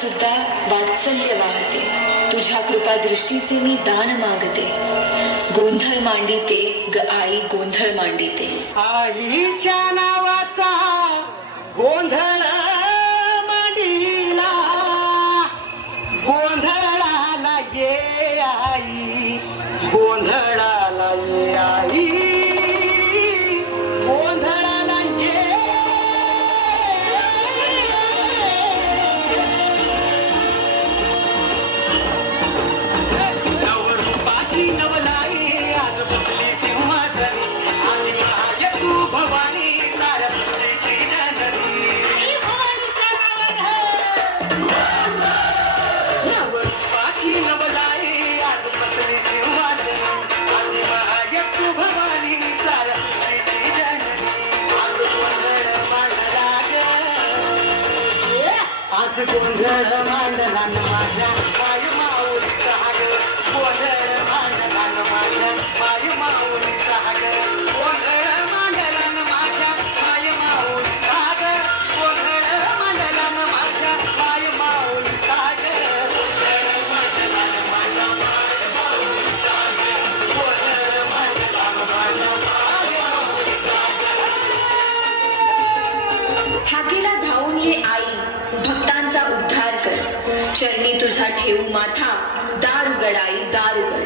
सुद्धा वात्सल्य वाहते, तुझ्या कृपा दृष्टीचे मी दान मागते. गोंधळ मांडिते ग आई, गोंधळ मांडिते. आईच्या नावाचा गोंधळ मांडिला, गोंधळाला ये आई, गोंधळाला ये आई, गोंधळाला ये. नवरूपाची नवलाई आज बसली सिंहासनी, आधी माय तू भवानी साऱ्या सृष्टीची जननी. नवरूपाची नवलाई आज बसली सिंहासनी, आधी माय तू भवानी साऱ्या सृष्टीची जननी. आज गोंधळ मांडला ग, आज गोंधळ मांडला न माझ्या माय माऊलीचा ग, गोंधळ मांडला न माझ्या माय माऊलीचा ग, गोंधळ मांडला न माझ्या माय माऊलीचा ग, गोंधळ मांडला न माझ्या माय माऊलीचा ग, गोंधळ मांडला न माझ्या माय माऊलीचा ग, गोंधळ मांडला न माझ्या माय माऊलीचा ग. हाकेला धावून ये आई, भक्तांचा उद्धार कर. चरणी तुझा ठेवू माथा, दार उघड आई, दार उघड.